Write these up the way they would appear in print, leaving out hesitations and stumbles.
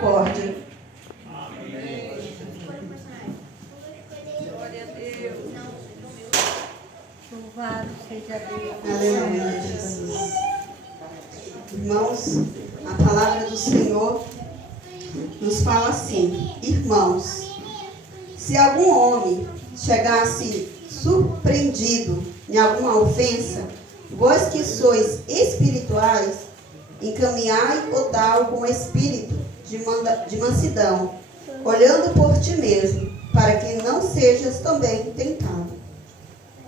misericórdia. Louvado seja Deus. Aleluia, Jesus. Irmãos, a palavra do Senhor nos fala assim: irmãos, se algum homem chegasse surpreendido em alguma ofensa, vós que sois espirituais, encaminhai o tal com espírito de mansidão, olhando por ti mesmo, para que não sejas também tentado.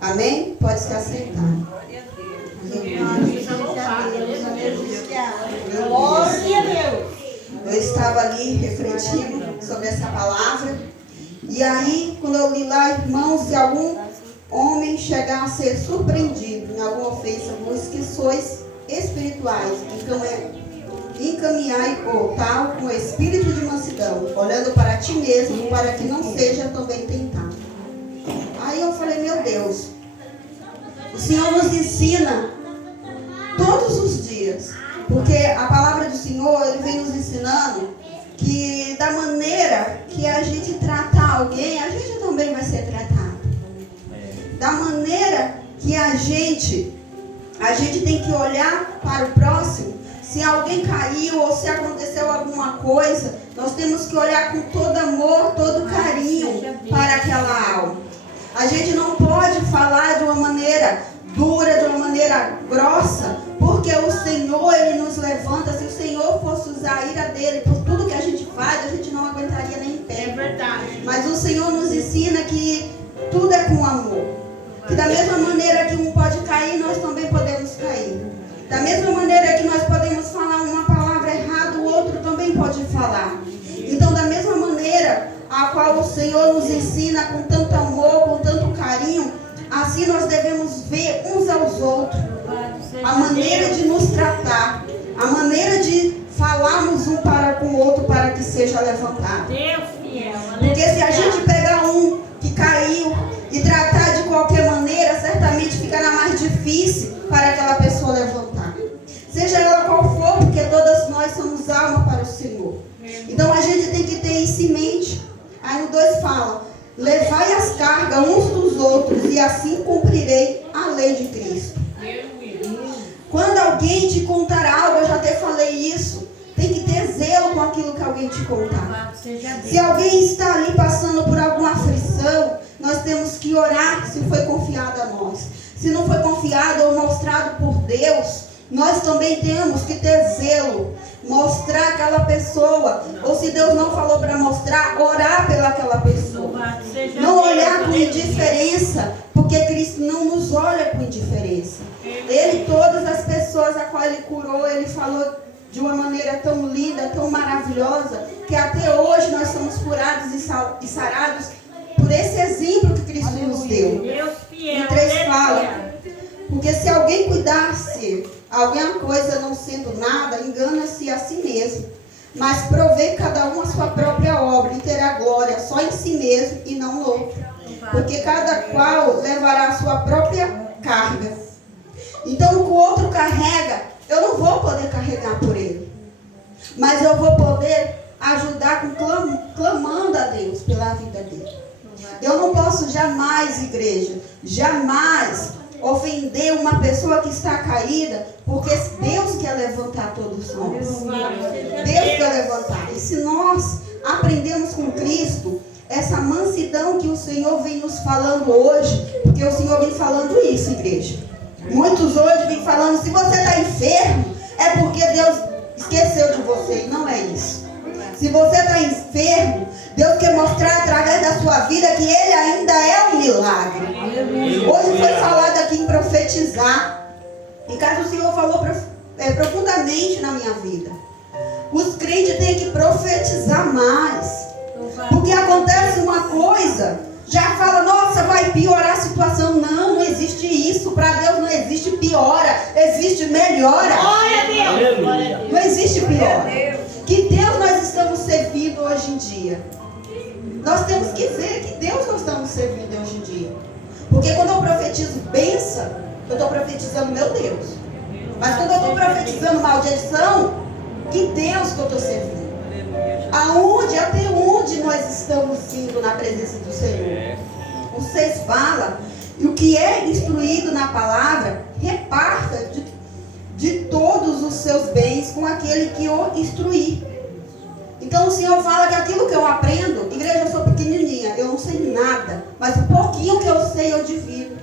Amém? Pode se assentar. Glória a Deus. Eu estava ali refletindo sobre essa palavra. E aí, quando eu li lá, irmãos, se algum homem chegar a ser surpreendido em alguma ofensa, vós que sois espirituais, encaminhai o tal com espírito de mansidão, olhando para ti mesmo, para que não seja também tentado. Aí eu falei, meu Deus, o Senhor nos ensina todos os dias, porque a palavra do Senhor, Ele vem nos ensinando que da maneira que a gente tratar alguém, a gente também vai ser tratado. Da maneira que a gente tem que olhar para o próximo. Se alguém caiu ou se aconteceu alguma coisa, nós temos que olhar com todo amor, todo carinho para aquela alma. A gente não pode falar de uma maneira dura, de uma maneira grossa, porque o Senhor, Ele nos levanta. Se o Senhor fosse usar a ira dele por tudo que a gente faz, a gente não aguentaria nem em pé. É verdade. Mas o Senhor nos ensina que tudo é com amor. Que da mesma maneira que um pode cair, nós também podemos cair. Da mesma maneira que nós podemos falar uma palavra errada, o outro também pode falar. Então, da mesma maneira a qual o Senhor nos ensina com tanto amor, com tanto carinho, assim nós devemos ver uns aos outros. A maneira de nos tratar, a maneira de falarmos um para com o outro para que seja levantado. Deus fiel. Porque se a gente pegar um que caiu e tratar de qualquer maneira, certamente ficará mais difícil para aquela pessoa levantar. Seja ela qual for, porque todas nós somos alma para o Senhor. Então a gente tem que ter isso em mente. Aí no 2 fala: levai as cargas uns dos outros, e assim cumprirei a lei de Cristo. Quando alguém te contar algo, eu já até falei isso, tem que ter zelo com aquilo que alguém te contar. Se alguém está ali passando por alguma aflição, nós temos que orar se foi confiado a nós. Se não foi confiado ou mostrado por Deus, nós também temos que ter zelo, mostrar aquela pessoa, ou se Deus não falou para mostrar, orar pelaquela pessoa. Não olhar com indiferença, porque Cristo não nos olha com indiferença. Ele, todas as pessoas a qual Ele curou, Ele falou de uma maneira tão linda, tão maravilhosa, que até hoje nós somos curados e sarados por esse exemplo que Cristo nos deu. E 3 fala: porque se alguém cuidasse alguma coisa não sendo nada, engana-se a si mesmo. Mas provê cada um a sua própria obra, e terá glória só em si mesmo e não no outro. Porque cada qual levará a sua própria carga. Então o que o outro carrega, eu não vou poder carregar por ele. Mas eu vou poder ajudar clamando a Deus pela vida dele. Eu não posso jamais, igreja, jamais ofender uma pessoa que está caída, porque Deus quer levantar todos nós. Deus quer levantar. E se nós aprendemos com Cristo essa mansidão que o Senhor vem nos falando hoje, porque o Senhor vem falando isso, igreja. Muitos hoje vêm falando: se você está enfermo, é porque Deus esqueceu de você. E não é isso. Se você está enfermo, Deus quer mostrar através da sua vida que Ele ainda é um milagre. Hoje foi falado aqui em profetizar. E caso o Senhor falou profundamente na minha vida. Os crentes têm que profetizar mais. Porque acontece uma coisa, já fala: nossa, vai piorar a situação. Não, não existe isso. Para Deus não existe piora, existe melhora. Glória a Deus. Não existe piora. Que Deus nós estamos servindo hoje em dia? Nós temos que ver que Deus nós estamos servindo hoje em dia. Porque quando eu profetizo bênção, eu estou profetizando meu Deus. Mas quando eu estou profetizando maldição, que Deus que eu estou servindo? Até onde nós estamos indo na presença do Senhor? O 6 fala, e o que é instruído na palavra, reparta de todos os seus bens com aquele que o instruir. Então o Senhor fala que aquilo que eu aprendo, igreja, eu sou pequenininha, eu não sei nada, mas o pouquinho que eu sei eu divido.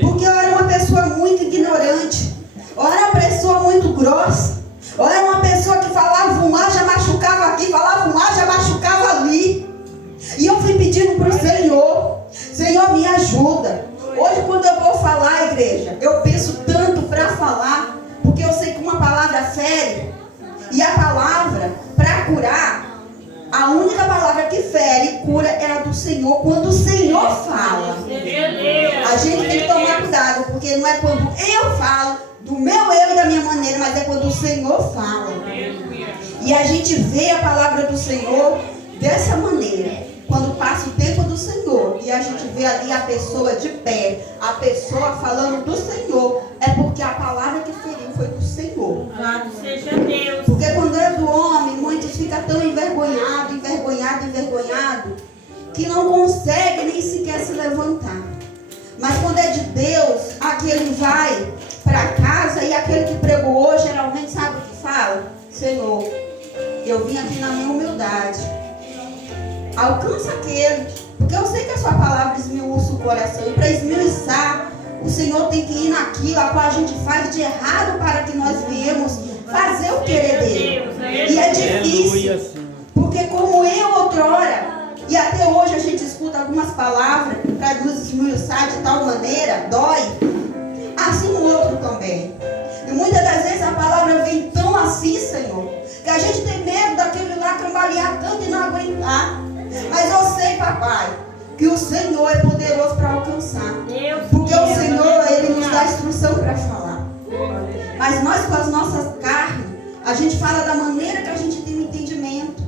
Porque eu era uma pessoa muito ignorante, eu era uma pessoa muito grossa, eu era uma pessoa que falava um ar, já machucava aqui, falava um ar, já machucava ali. E eu fui pedindo para o Senhor, Senhor, me ajuda. Hoje quando eu vou falar, igreja, eu penso tanto para falar, porque eu sei que uma palavra fere, e a palavra para curar, a única palavra que fere e cura é a do Senhor, quando o Senhor fala. A gente tem que tomar cuidado, porque não é quando eu falo, do meu eu e da minha maneira, mas é quando o Senhor fala. E a gente vê a palavra do Senhor dessa maneira. Quando passa o tempo do Senhor e a gente vê ali a pessoa de pé, a pessoa falando do Senhor, é porque a palavra que feriu foi do Senhor. Louvado seja Deus. Porque quando é do homem, muitos ficam tão envergonhados, que não conseguem nem sequer se levantar. Mas quando é de Deus, aquele vai para casa e aquele que pregou hoje, geralmente sabe o que fala? Senhor, eu vim aqui na minha humildade. Alcança aquele, porque eu sei que a sua palavra esmiuça o coração. E para esmiuçar, o Senhor tem que ir naquilo a qual a gente faz de errado para que nós viemos fazer o querer dele. E é difícil, porque como eu outrora, e até hoje a gente escuta algumas palavras para nos esmiuçar de tal maneira, dói, assim o outro também. E muitas das vezes a palavra vem tão assim, Senhor, que a gente tem medo daquele lá cambalear tanto e não aguentar. Mas eu sei, papai, que o Senhor é poderoso para alcançar. Porque o Senhor, Ele nos dá instrução para falar. Mas nós, com as nossas carnes, a gente fala da maneira que a gente tem um entendimento.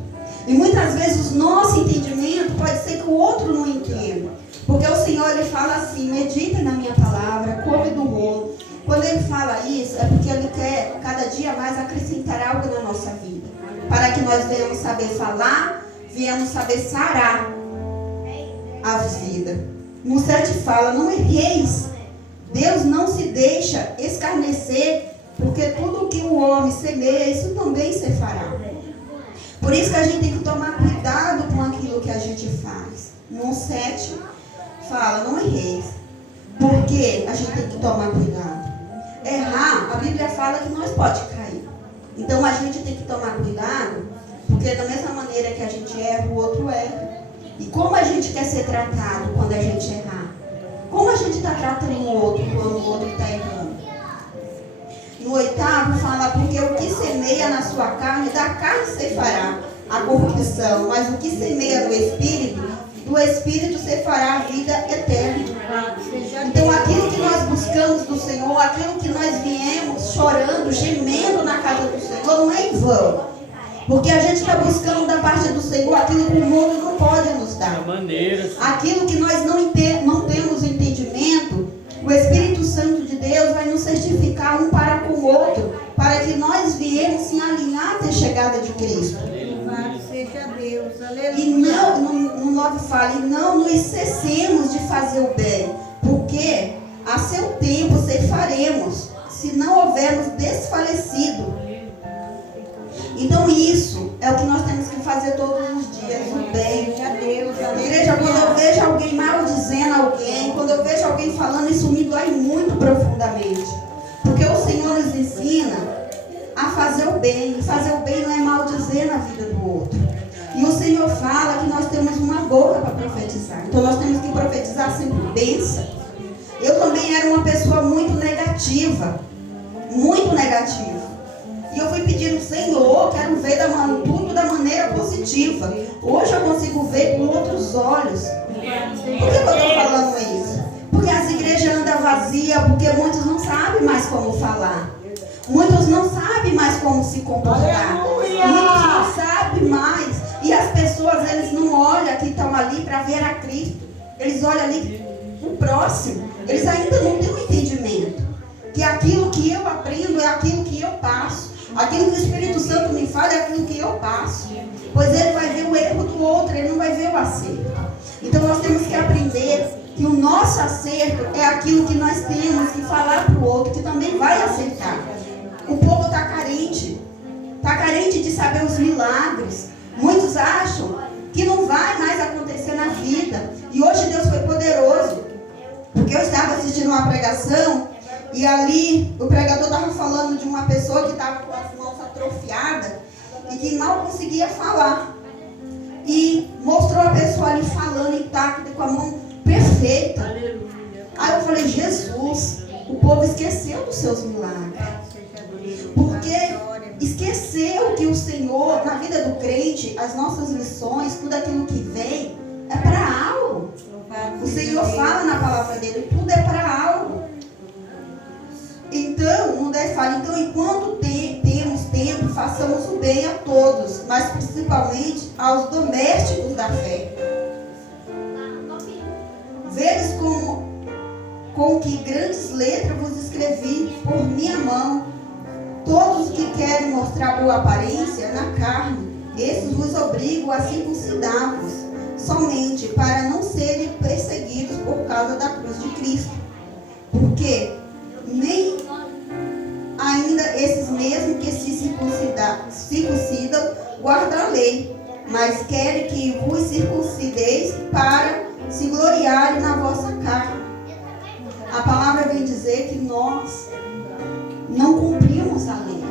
E muitas vezes o nosso entendimento pode ser que o outro não entenda. Porque o Senhor, Ele fala assim, medita na minha palavra, come do rolo. Quando Ele fala isso, é porque Ele quer cada dia mais acrescentar algo na nossa vida. Para que nós venhamos saber falar, viemos saber sarar a vida. No 7 fala, não erreis. Deus não se deixa escarnecer, porque tudo o que o homem semeia, isso também se fará. Por isso que a gente tem que tomar cuidado com aquilo que a gente faz. No 7 fala, não erreis. Porque a gente tem que tomar cuidado. Errar, a Bíblia fala que nós pode cair. Então a gente tem que tomar cuidado, porque da mesma maneira que a gente erra, o outro erra. E como a gente quer ser tratado quando a gente errar? Como a gente está tratando o outro quando o outro está errando? No 8 fala, porque o que semeia na sua carne, da carne ceifará a corrupção, mas o que semeia no Espírito, do Espírito ceifará a vida eterna. Então aquilo que nós buscamos do Senhor, aquilo que nós viemos chorando, gemendo na casa do Senhor, não é em vão. Porque a gente está buscando da parte do Senhor aquilo que o mundo não pode nos dar. Aquilo que nós não temos entendimento, o Espírito Santo de Deus vai nos certificar um para com o outro, para que nós viemos se alinhar até a chegada de Cristo. Louvado seja Deus. E não, no 9 fala, e não nos cessemos de fazer o bem, porque a seu tempo ceifaremos, se não houvermos desfalecido. Então isso é o que nós temos que fazer todos os dias, o bem. Igreja, quando eu vejo alguém maldizendo alguém, quando eu vejo alguém falando, isso me dói muito profundamente. Porque o Senhor nos ensina a fazer o bem. E fazer o bem não é maldizer na vida do outro. E o Senhor fala que nós temos uma boca para profetizar. Então nós temos que profetizar sempre bênção. Eu também era uma pessoa muito negativa. Muito negativa. E eu fui pedindo, Senhor, quero ver tudo da maneira positiva. Hoje eu consigo ver com outros olhos. Por que eu estou falando isso? Porque as igrejas andam vazias, porque muitos não sabem mais como falar. Muitos não sabem mais como se comportar. Muitos não sabem mais. E as pessoas, eles não olham que estão ali para ver a Cristo. Eles olham ali o próximo. Eles ainda não têm um entendimento. Que aquilo que eu aprendo é aquilo que eu passo. Aquilo que o Espírito Santo me fala é aquilo que eu passo. Pois ele acerto. Então nós temos que aprender que o nosso acerto é aquilo que nós temos que falar para o outro, que também vai acertar. O povo está carente de saber os milagres. Muitos acham que não vai mais acontecer na vida. E hoje Deus foi poderoso. Porque eu estava assistindo uma pregação e ali o pregador estava falando de uma pessoa que estava com as mãos atrofiadas e que mal conseguia falar. E mostrou a pessoa ali falando intacta, com a mão perfeita. Aí eu falei, Jesus, o povo esqueceu dos seus milagres. Porque esqueceu que o Senhor, na vida do crente, as nossas lições, tudo aquilo que vem, é para algo. O Senhor fala na palavra dele, tudo é para algo. Então, não deve falar, então enquanto temos tempo, façamos o bem a todos, mas principalmente aos domésticos da fé. Vedes com que grandes letras vos escrevi por minha mão. Todos que querem mostrar boa aparência na carne, esses vos obrigam a circuncidar-vos, somente para não serem perseguidos por causa da cruz de Cristo. Porque nem ainda esses mesmos que se circuncidam guardam a lei, mas querem que vos circuncideis para se gloriarem na vossa carne. A palavra vem dizer que nós não cumprimos a lei,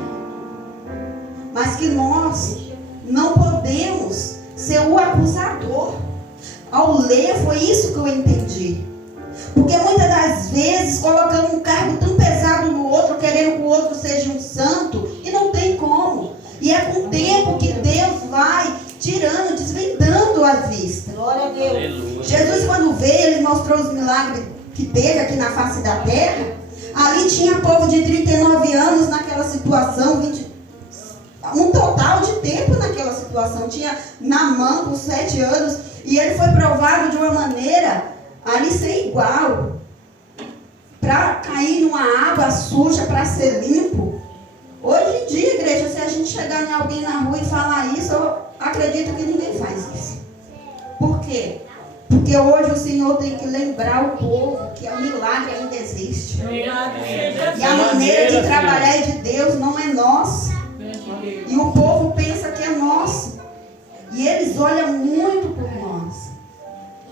mas que nós não podemos ser o acusador. Ao ler, foi isso que eu entendi. Porque muitas das vezes colocamos um cargo tão pesado no outro, querendo que o outro seja um santo, e não tem como. E é com o tempo que Deus vai tirando, desvendando a vista. Glória a Deus. Jesus, quando veio, ele mostrou os milagres que teve aqui na face da terra. Ali tinha povo de 39 anos naquela situação, um total de tempo naquela situação. Tinha Naamã com 7 anos, e ele foi provado de uma maneira ali sem igual, para cair numa água suja, para ser limpo. Hoje em dia, igreja, se a gente chegar em alguém na rua e falar isso, eu acredito que ninguém faz isso. Por quê? Porque hoje o Senhor tem que lembrar o povo que o milagre ainda existe. E a maneira de trabalhar é de Deus, não é nossa. E o povo pensa que é nosso. E eles olham muito por nós,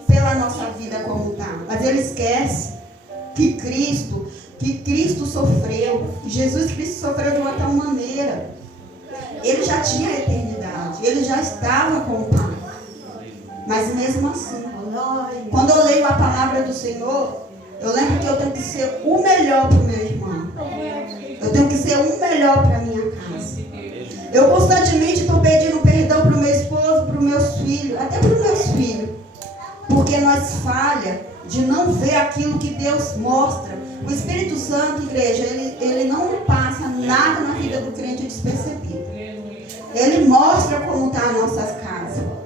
pela nossa vida como está. Mas eles esquecem que Cristo sofreu. Que Jesus Cristo sofreu de uma tal maneira. Ele já tinha a eternidade. Ele já estava com o Pai. Mas mesmo assim, quando eu leio a palavra do Senhor, eu lembro que eu tenho que ser o melhor para o meu irmão. Eu tenho que ser o melhor para a minha casa. Eu constantemente estou pedindo perdão para o meu esposo, para os meus filhos, até para os meus filhos. Porque nós falha de não ver aquilo que Deus mostra. O Espírito Santo, igreja, ele não passa nada na vida do crente despercebido. Ele mostra como está a nossa casa.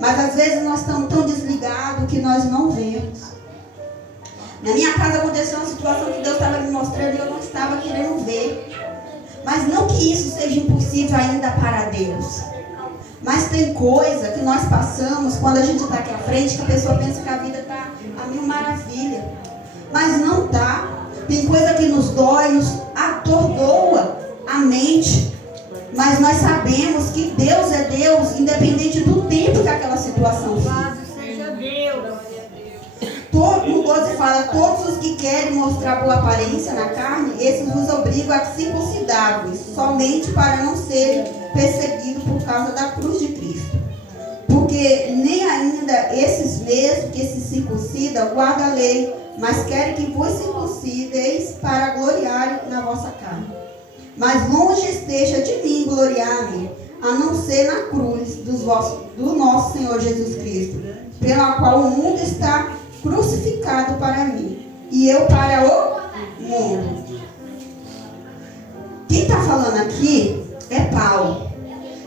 Mas às vezes nós estamos tão desligados que nós não vemos. Na minha casa aconteceu uma situação que Deus estava me mostrando e eu não estava querendo ver. Mas não que isso seja impossível ainda para Deus. Mas tem coisa que nós passamos quando a gente está aqui à frente, que a pessoa pensa que a vida está a mil maravilha. Mas não está. Tem coisa que nos dói, nos atordoa a mente. Mas nós sabemos que Deus é Deus, independente do tempo que aquela situação fica. Louvado seja Deus. O 12 fala, todos os que querem mostrar boa aparência na carne, esses vos obrigam a circuncidar-vos, somente para não serem perseguidos por causa da cruz de Cristo. Porque nem ainda esses mesmos que se circuncidam guardam a lei, mas querem que vos circuncideis para gloriar na vossa carne. Mas longe esteja de mim gloriar-me, a não ser na cruz do nosso Senhor Jesus Cristo, pela qual o mundo está crucificado para mim, e eu para o mundo. Quem está falando aqui é Paulo.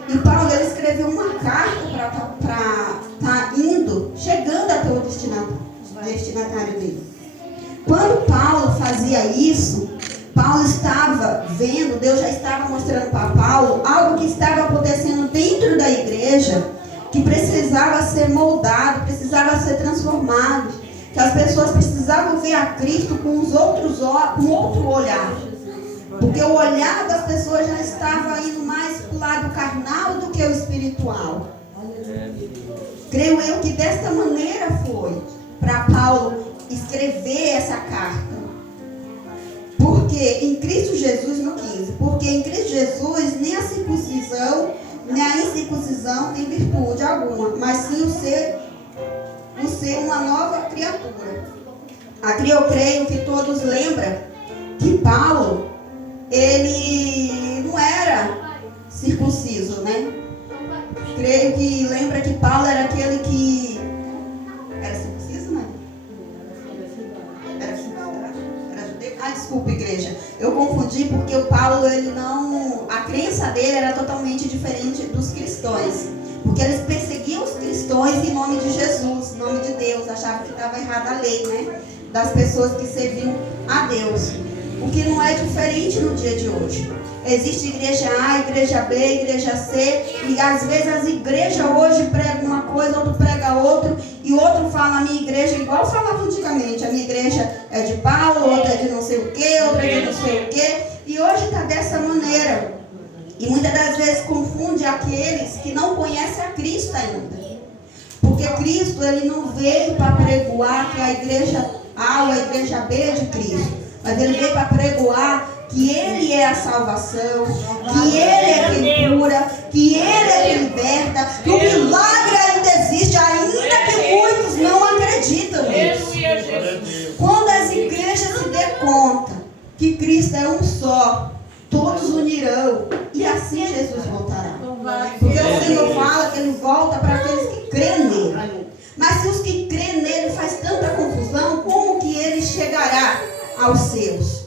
E Paulo, ele escreveu uma carta para estar chegando até o destinatário dele. Quando Paulo fazia isso, Paulo estava vendo, Deus já estava mostrando para Paulo algo que estava acontecendo dentro da igreja, que precisava precisava ser moldado, precisava ser transformado, que as pessoas precisavam ver a Cristo com outro olhar. Porque o olhar das pessoas já estava indo mais para o lado carnal do que o espiritual. Creio eu que desta maneira foi para Paulo escrever essa carta. Porque em Cristo Jesus, no 15, porque em Cristo Jesus nem a circuncisão, nem a incircuncisão tem virtude alguma, mas sim o ser uma nova criatura. Aqui eu creio que todos lembram que Paulo, ele não era circunciso, né? Creio que lembra que Paulo era aquele que era circunciso, né? Era judeu? Desculpa, igreja. Eu confundi porque o Paulo, a crença dele era totalmente diferente dos cristãos. Porque eles perseguiam os cristãos em nome de Jesus, em nome de Deus. Achavam que estava errada a lei, né? Das pessoas que serviam a Deus. O que não é diferente no dia de hoje. Existe igreja A, igreja B, igreja C, e às vezes as igrejas hoje pregam uma coisa, outro prega outra, e outro fala a minha igreja igual falava antigamente. A minha igreja é de Paulo, outra é de não sei o quê, outra é de não sei o quê, e hoje está dessa maneira. E muitas das vezes confunde aqueles que não conhecem a Cristo ainda. Porque Cristo, ele não veio para pregoar que a igreja A ou a igreja B é de Cristo, mas ele veio para pregoar que Ele é a salvação, que Ele é quem cura, que Ele é quem liberta, que o milagre ainda existe, ainda que muitos não acreditam nisso. Quando as igrejas se dêem conta que Cristo é um só, todos unirão e assim Jesus voltará. Porque o Senhor fala que Ele volta para aqueles que creem nele. Mas se os que creem nele faz tanta confusão, como que Ele chegará aos seus?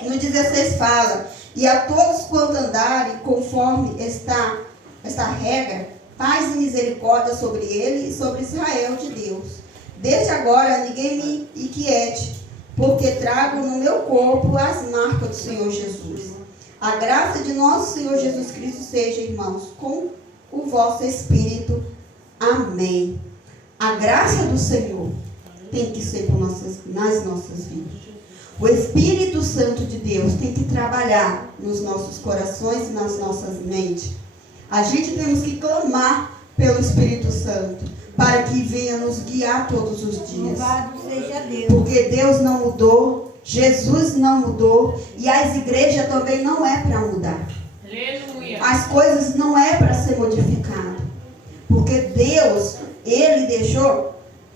No 16 fala: e a todos quanto andarem conforme esta regra, paz e misericórdia sobre ele e sobre Israel de Deus. Desde agora ninguém me inquiete, porque trago no meu corpo as marcas do Senhor Jesus. A graça de nosso Senhor Jesus Cristo seja, irmãos, com o vosso espírito. Amém. A graça do Senhor tem que ser nas nossas vidas. O Espírito Santo de Deus tem que trabalhar nos nossos corações e nas nossas mentes. A gente temos que clamar pelo Espírito Santo para que venha nos guiar todos os dias. Louvado seja Deus. Porque Deus não mudou, Jesus não mudou e as igrejas também não é para mudar. Aleluia. As coisas não é para ser modificadas. Porque Deus, Ele deixou.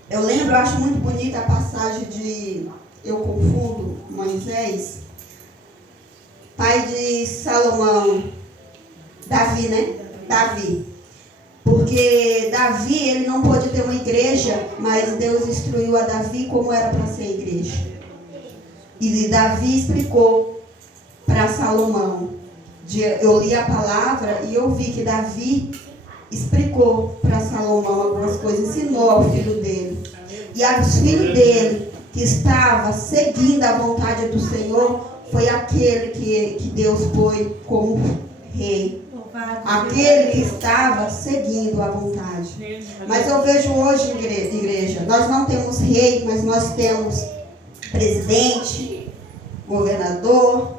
Eu lembro, eu acho muito bonita a passagem de... Eu confundo Moisés, pai de Salomão, Davi, né? Davi. Porque Davi, ele não pôde ter uma igreja, mas Deus instruiu a Davi como era para ser a igreja. E Davi explicou para Salomão. Eu li a palavra e eu vi que Davi explicou para Salomão algumas coisas, ensinou ao filho dele. E aos filhos dele, que estava seguindo a vontade do Senhor, foi aquele que Deus foi como rei. Aquele que estava seguindo a vontade. Mas eu vejo hoje, igreja, nós não temos rei, mas nós temos presidente, governador.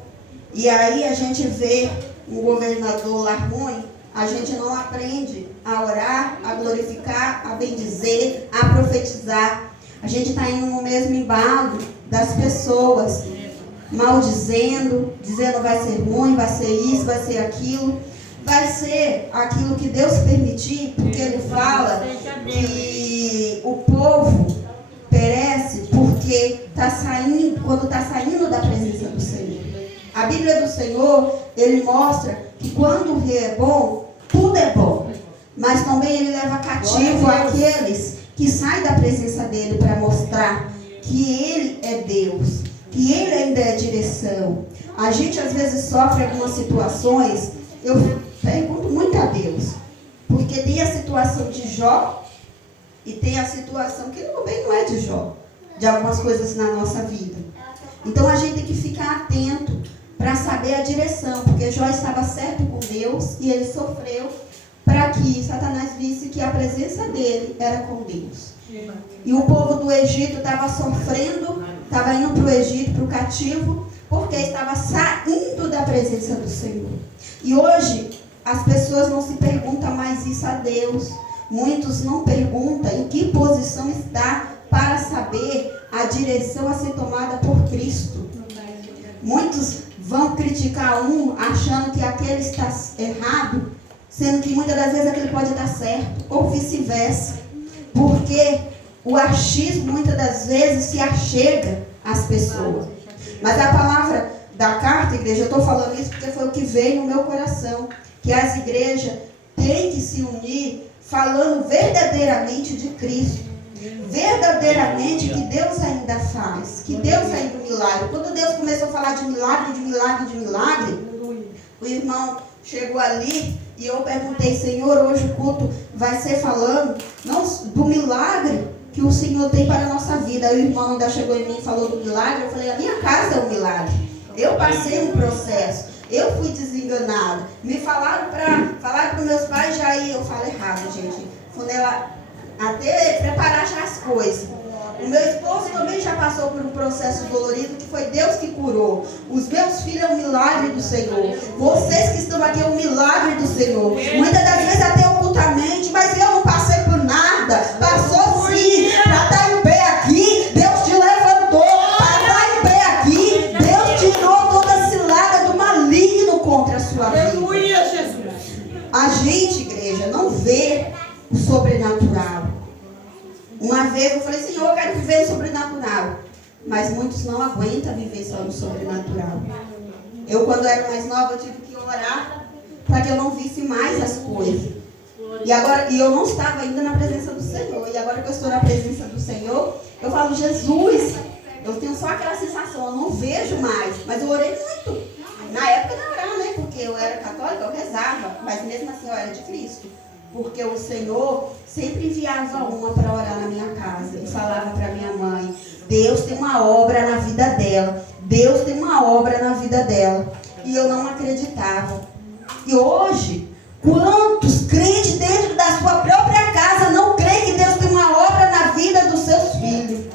E aí a gente vê um governador lá ruim, a gente não aprende a orar, a glorificar, a bendizer, a profetizar. A gente está indo no mesmo embalo das pessoas, maldizendo, dizendo vai ser ruim, vai ser isso, vai ser aquilo. Vai ser aquilo que Deus permitir, porque Ele fala que o povo perece porque está saindo, quando está saindo da presença do Senhor. A Bíblia do Senhor, Ele mostra que quando o rei é bom, tudo é bom. Mas também Ele leva cativo aqueles que saem da presença dEle para mostrar que Ele é Deus, que Ele ainda é direção. A gente às vezes sofre algumas situações, eu pergunto muito a Deus, porque tem a situação de Jó e tem a situação que também não é de Jó, de algumas coisas na nossa vida. Então a gente tem que ficar atento para saber a direção, porque Jó estava certo com Deus e ele sofreu para que Satanás visse que que a presença dele era com Deus. E o povo do Egito estava sofrendo, estava indo para o Egito, para o cativo, porque estava saindo da presença do Senhor. E hoje, as pessoas não se perguntam mais isso a Deus. Muitos não perguntam em que posição está para saber a direção a ser tomada por Cristo. Muitos vão criticar um achando que aquele está errado, sendo que muitas das vezes aquele pode estar certo, ou vice-versa. Porque o achismo muitas das vezes se achega às pessoas. Mas a palavra da carta, igreja, eu estou falando isso porque foi o que veio no meu coração, que as igrejas têm que se unir falando verdadeiramente de Cristo. Verdadeiramente que Deus ainda faz, que Deus ainda milagre. Quando Deus começou a falar de milagre, o irmão chegou ali e eu perguntei, Senhor, hoje o culto vai ser falando não do milagre que o Senhor tem para a nossa vida. Aí o irmão ainda chegou em mim e falou do milagre. Eu falei, a minha casa é um milagre. Eu passei um processo, eu fui desenganada. Me falaram para meus pais já ir, eu falo errado, gente. Funelar, até preparar já as coisas. O meu esposo também já passou por um processo dolorido, que foi Deus que curou. Os meus filhos é um milagre do Senhor. Vocês que estão aqui é um milagre do Senhor. Muitas das vezes até ocultamente, mas eu não passei por nada. Passou sim. Para estar em pé aqui, Deus te levantou. Para estar em pé aqui, Deus tirou toda a cilada do maligno contra a sua vida. A gente, igreja, não vê o sobrenatural. Uma vez eu falei, Senhor, eu quero viver o sobrenatural. Mas muitos não aguentam viver só no sobrenatural. Eu, quando era mais nova, eu tive que orar para que eu não visse mais as coisas. E eu não estava ainda na presença do Senhor. E agora que eu estou na presença do Senhor, eu falo, Jesus, eu tenho só aquela sensação, eu não vejo mais. Mas eu orei muito. Na época não orava, né? Porque eu era católica, eu rezava. Mas mesmo assim eu era de Cristo. Porque o Senhor sempre enviava uma para orar na minha casa. E falava para minha mãe, Deus tem uma obra na vida dela. Deus tem uma obra na vida dela. E eu não acreditava. E hoje, quantos crentes dentro da sua própria casa não creem que Deus tem uma obra na vida dos seus filhos?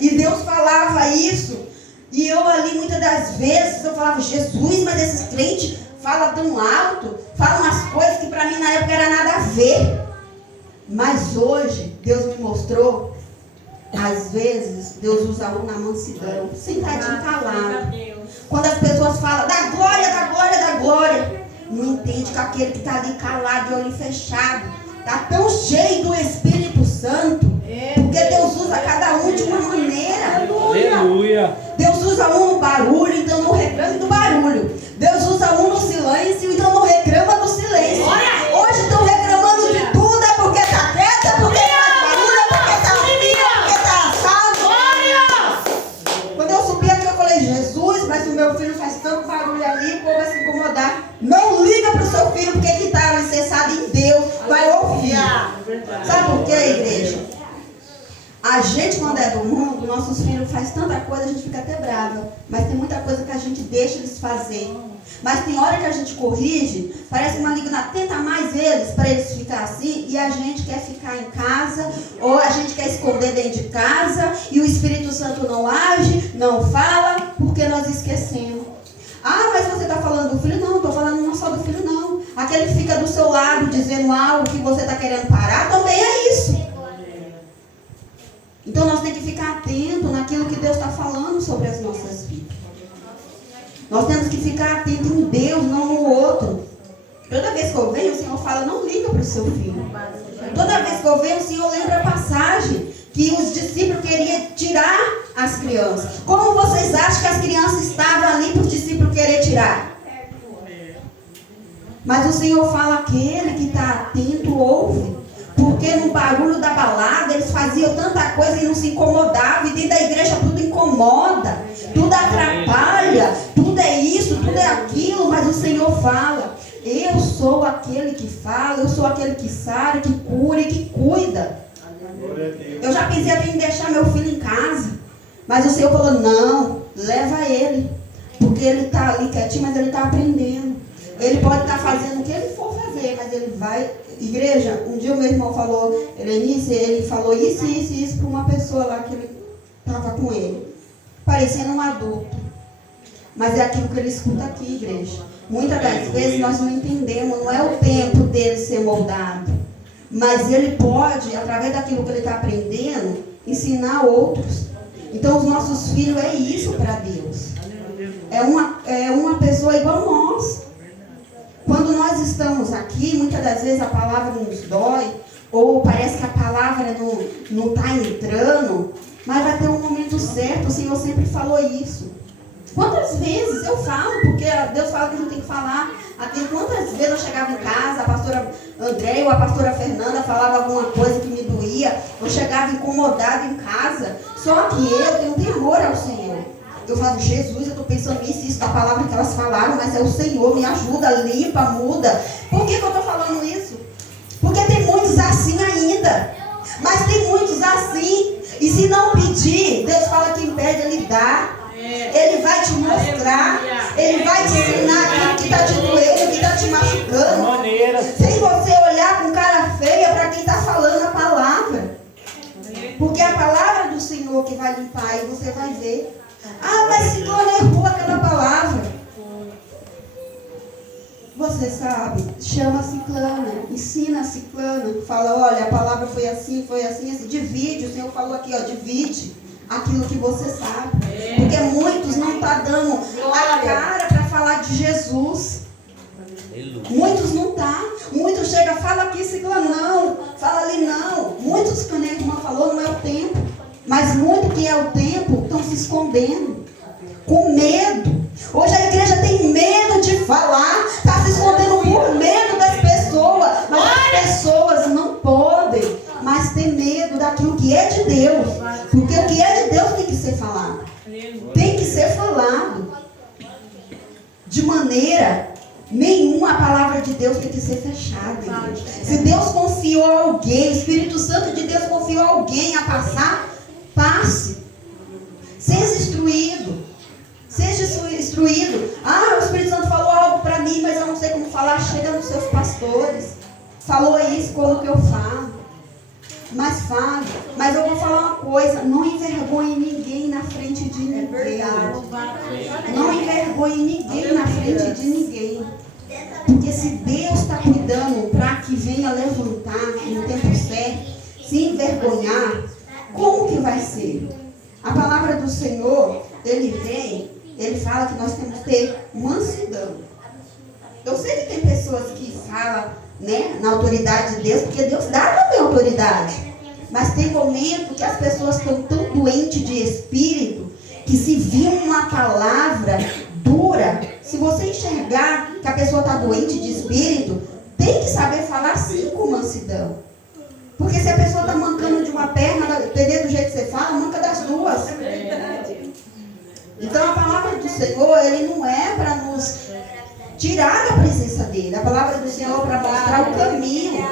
E Deus falava isso. E eu ali, muitas das vezes, eu falava, Jesus, mas esses crentes falam tão alto, falam umas coisas que para mim na época era nada a ver. Mas hoje, Deus me mostrou, às vezes, Deus usa um na mansidão, sentadinho calado. Quando as pessoas falam, da glória, da glória, da glória, não entende que aquele que está ali calado, de olho fechado, está tão cheio do Espírito Santo, porque Deus usa cada um de uma maneira. Aleluia. Deus usa um no barulho, então não reclame do barulho. Deus usa um no silêncio, então não reclama do silêncio. Hoje estão reclamando de tudo, é porque está quieta, porque faz barulho, é porque está frio, porque está assado. Quando eu subi aqui, eu falei, Jesus, mas o meu filho faz tanto barulho ali, o povo vai se incomodar. Não liga para o seu filho, porque que está alicerçado em Deus, vai ouvir. Sabe por quê, igreja? A gente, quando é do mundo, nossos filhos fazem tanta coisa, a gente fica até brava. Mas tem muita coisa que a gente deixa eles fazer. Mas tem hora que a gente corrige, parece que o maligno tenta mais eles, para eles ficar assim, e a gente quer ficar em casa, ou a gente quer esconder dentro de casa, e o Espírito Santo não age, não fala, porque nós esquecemos. Ah, mas você está falando do filho? Não, estou falando não só do filho, não. Aquele que fica do seu lado, dizendo algo que você está querendo parar, também é isso. Então nós temos que ficar atentos naquilo que Deus está falando sobre as nossas vidas. Nós temos que ficar atentos em Deus, não no outro. Toda vez que eu venho, o Senhor fala, não liga para o seu filho. Toda vez que eu venho, o Senhor lembra a passagem que os discípulos queriam tirar as crianças. Como vocês acham que as crianças estavam ali para os discípulos querer tirar? Mas o Senhor fala, aquele que está atento, ouve. Porque no barulho da balada eles faziam tanta coisa e não se incomodavam. E dentro da igreja tudo incomoda, tudo atrapalha, tudo é isso, tudo é aquilo. Mas o Senhor fala, eu sou aquele que fala, eu sou aquele que sara, que cura e que cuida. Eu já pensei até em deixar meu filho em casa. Mas o Senhor falou, não, leva ele. Porque ele está ali quietinho, mas ele está aprendendo. Ele pode estar fazendo o que ele for fazer, mas ele vai igreja, um dia o meu irmão falou, ele falou isso para uma pessoa lá que ele estava com ele, parecendo um adulto. Mas é aquilo que ele escuta aqui, igreja. Muitas das vezes nós não entendemos, não é o tempo dele ser moldado. Mas ele pode, através daquilo que ele está aprendendo, ensinar outros. Então os nossos filhos é isso para Deus. É uma pessoa igual a nós. Quando nós estamos aqui, muitas das vezes a palavra nos dói, ou parece que a palavra não está entrando, mas vai ter um momento certo. O Senhor sempre falou isso. Quantas vezes eu falo, porque Deus fala que a gente tem que falar. Até quantas vezes eu chegava em casa, a pastora André ou a pastora Fernanda falava alguma coisa que me doía, eu chegava incomodada em casa, só que eu tenho temor ao Senhor. Eu falo, Jesus, eu estou pensando isso da palavra que elas falaram, mas é o Senhor, me ajuda, limpa, muda. Por que eu estou falando isso? Porque tem muitos assim ainda, mas tem muitos assim, e se não pedir, Deus fala que impede, Ele dá. Ele vai te mostrar, Ele vai te ensinar aquilo que está te doendo, que está te machucando. Sem você olhar com cara feia para quem está falando a palavra. Porque é a palavra do Senhor que vai limpar e você vai ver. Ah, mas Ciclano errou aquela palavra. Você sabe, chama a Ciclana, ensina a Ciclana, fala, olha, a palavra foi assim, assim. Divide, o Senhor falou aqui, ó, divide aquilo que você sabe. Porque muitos não estão dando a cara para falar de Jesus. Muitos não estão. Muitos chegam, fala aqui, Ciclano, não, fala ali, não. Muitos, como a irmã falou, não é o tempo. Mas muito que é o tempo, estão se escondendo. Com medo. Hoje a igreja tem medo de falar, está se escondendo por medo das pessoas. Mas as pessoas não podem mais ter medo daquilo que é de Deus. Porque o que é de Deus tem que ser falado. Tem que ser falado. De maneira nenhuma a palavra de Deus tem que ser fechada, igreja. Se Deus confiou a alguém, o Espírito Santo de Deus confiou a alguém a passar, passe. Seja instruído. Seja instruído. Ah, o Espírito Santo falou algo para mim, mas eu não sei como falar. Chega nos seus pastores. Falou isso, como que eu falo. Mas fale. Mas eu vou falar uma coisa. Não envergonhe ninguém na frente de ninguém. Não envergonhe ninguém na frente de ninguém. Porque se Deus está cuidando para que venha levantar no tempo certo, se envergonhar, como que vai ser? A palavra do Senhor, ele fala que nós temos que ter mansidão. Eu sei que tem pessoas que falam, né, na autoridade de Deus, porque Deus dá também autoridade. Mas tem momento que as pessoas estão tão doentes de espírito, que se vir uma palavra dura, se você enxergar que a pessoa está doente de espírito, tem que saber falar sim com mansidão. Porque se a pessoa está mancando de uma perna, dependendo do jeito que você fala, manca das duas. Então a palavra do Senhor, ele não é para nos tirar da presença dele. A palavra do Senhor é para mostrar o caminho.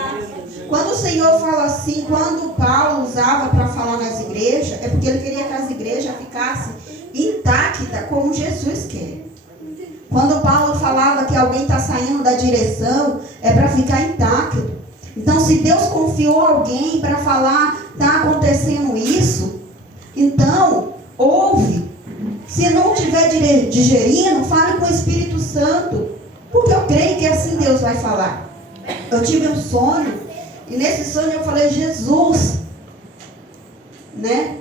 Quando o Senhor fala assim, quando Paulo usava para falar nas igrejas, é porque ele queria que as igrejas ficassem intactas como Jesus quer. Quando Paulo falava que alguém está saindo da direção, é para ficar intacto. Então, se Deus confiou alguém para falar, está acontecendo isso, então, ouve. Se não estiver digerindo, fale com o Espírito Santo. Porque eu creio que assim Deus vai falar. Eu tive um sonho, e nesse sonho eu falei, Jesus, né?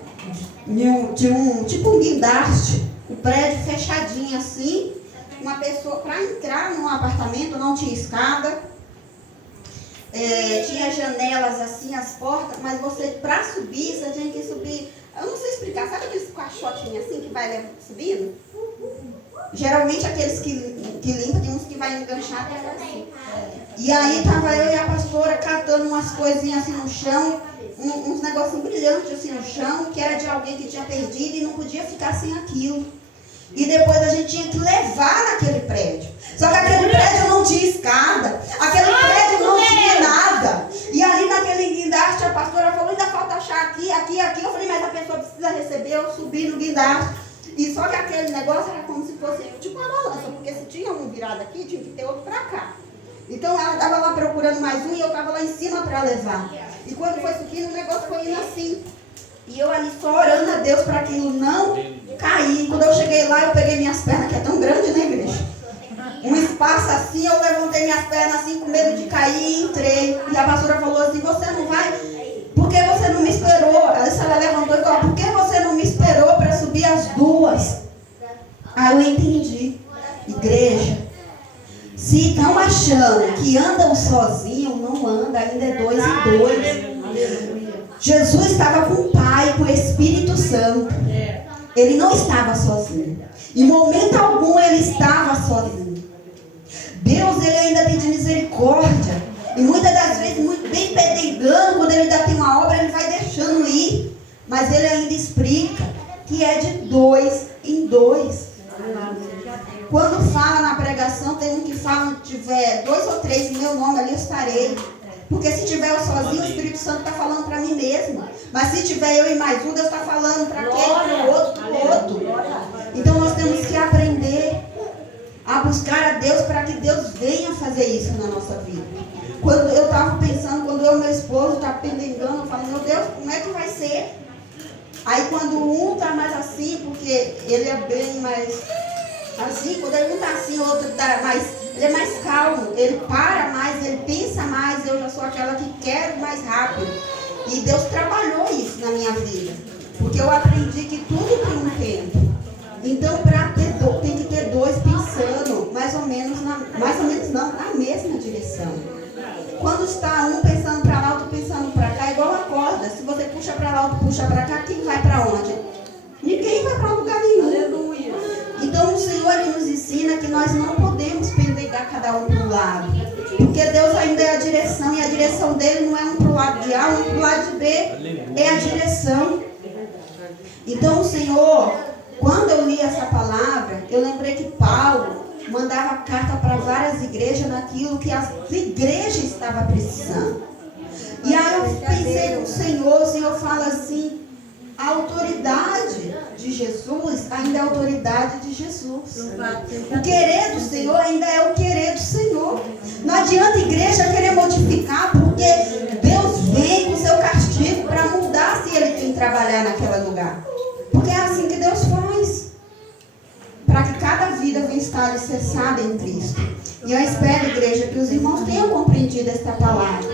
Tipo um guindaste, um prédio fechadinho assim, uma pessoa, para entrar num apartamento não tinha escada. Tinha janelas assim, as portas, mas você, para subir, você tinha que subir, eu não sei explicar, sabe aqueles caixotinhos assim que vai subindo? Geralmente aqueles que limpam, tem uns que vai enganchar assim. E aí estava eu e a pastora catando umas coisinhas assim no chão, uns negocinhos brilhantes assim no chão, que era de alguém que tinha perdido e não podia ficar sem aquilo. E depois a gente tinha que levar naquele prédio. Só que aquele prédio não tinha escada. Aquele prédio não tinha nada. E ali naquele guindaste, a pastora falou, ainda falta achar aqui. Eu falei, mas a pessoa precisa receber. Eu subi no guindaste. E só que aquele negócio era como se fosse tipo uma balança. Porque se tinha um virado aqui, tinha que ter outro pra cá. Então ela estava lá procurando mais um e eu estava lá em cima para levar. E quando foi subindo, o negócio foi indo assim. E eu ali só orando a Deus para aquilo não cair. Quando eu cheguei lá, eu peguei minhas pernas, que é tão grande, né, igreja? Um espaço assim, eu levantei minhas pernas assim, com medo de cair e entrei. E a pastora falou assim, você não vai? Por que você não me esperou? Ela levantou e falou, por que você não me esperou para subir as duas? Aí eu entendi. Igreja, se estão achando que andam sozinhos, não anda, ainda é 2 e 2. Jesus estava com o Pai, com o Espírito Santo. Ele não estava sozinho. Em momento algum ele estava sozinho. Deus, ele ainda tem de misericórdia. E muitas das vezes, muito bem pedregando, quando ele ainda tem uma obra, ele vai deixando ir. Mas ele ainda explica que é de 2 em 2. Quando fala na pregação, tem um que fala, tiver 2 ou 3 em meu nome, ali eu estarei. Porque se tiver eu sozinho, o Espírito Santo está falando para mim mesmo. Mas se tiver eu e mais um, Deus está falando para quem? Para o outro, para o outro. Então nós temos que aprender a buscar a Deus para que Deus venha fazer isso na nossa vida. Quando eu estava pensando, quando eu e meu esposo estavam pendengando, eu falei, meu Deus, como é que vai ser? Aí quando um está mais assim, porque ele é bem mais assim, quando ele não está assim, o outro está mais, ele é mais calmo, ele para mais, ele pensa mais, eu já sou aquela que quero mais rápido. E Deus trabalhou isso na minha vida, porque eu aprendi que tudo tem um tempo. Então, tem que ter 2 pensando na mesma direção. Quando está um pensando para lá, outro pensando para cá, é igual a corda. Se você puxa para lá, outro puxa para cá, quem vai para onde? Ninguém vai para lugar nenhum. Aleluia. Então o Senhor ele nos ensina que nós não podemos pendegar cada um para um lado. Porque Deus ainda é a direção, e a direção dele não é um para o lado de A, um para o lado de B. É a direção. Então o Senhor, quando eu li essa palavra, eu lembrei que Paulo mandava carta para várias igrejas naquilo que as igrejas estavam precisando. E aí eu pensei com o Senhor fala assim, a autoridade de Jesus ainda é a autoridade de Jesus. O querer do Senhor ainda é o querer do Senhor. Não adianta a igreja querer modificar, porque Deus vem com seu castigo para mudar se ele tem que trabalhar naquele lugar. Porque é assim que Deus faz. Para que cada vida venha estar alicerçada em Cristo. E eu espero, igreja, que os irmãos tenham compreendido esta palavra.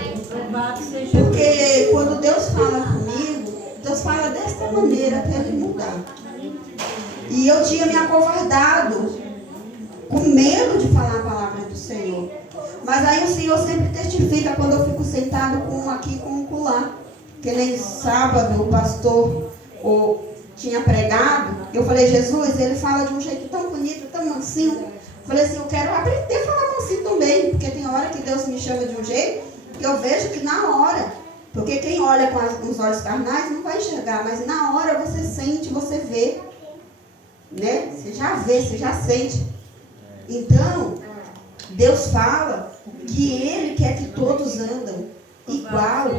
Porque quando Deus fala comigo, Deus fala desta maneira até ele mudar. E eu tinha me acovardado, com medo de falar a palavra do Senhor. Mas aí o Senhor sempre testifica quando eu fico sentado com um aqui com um lá. Que nem sábado o pastor tinha pregado, eu falei, Jesus, ele fala de um jeito tão bonito, tão mansinho. Eu falei assim, eu quero aprender a falar mansinho também, porque tem hora que Deus me chama de um jeito, que eu vejo que na hora, porque quem olha com os olhos carnais não vai enxergar, mas na hora você sente, você vê, né? Você já vê, você já sente. Então, Deus fala que Ele quer que todos andam igual.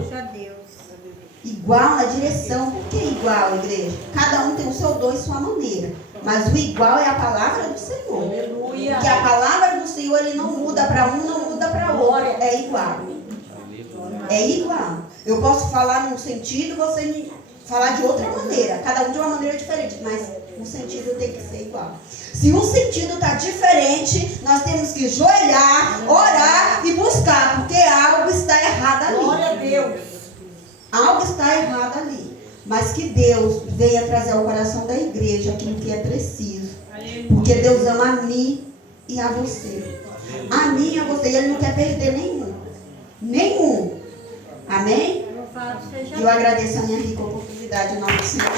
Igual na direção. Por que igual, igreja? Cada um tem o seu dom e sua maneira. Mas o igual é a palavra do Senhor. Aleluia. Porque a palavra do Senhor, ele não muda para um, não muda para outro. É igual. É igual. Eu posso falar num sentido, você me falar de outra maneira. Cada um de uma maneira diferente. Mas o sentido tem que ser igual. Se o sentido está diferente, nós temos que joelhar, orar e buscar. Porque algo está errado ali. Glória a Deus. Algo está errado ali. Mas que Deus venha trazer ao coração da igreja aquilo que é preciso. Porque Deus ama a mim e a você. A mim e a você. E Ele não quer perder nenhum. Nenhum. Amém? Eu agradeço a minha rica oportunidade em nome do Senhor.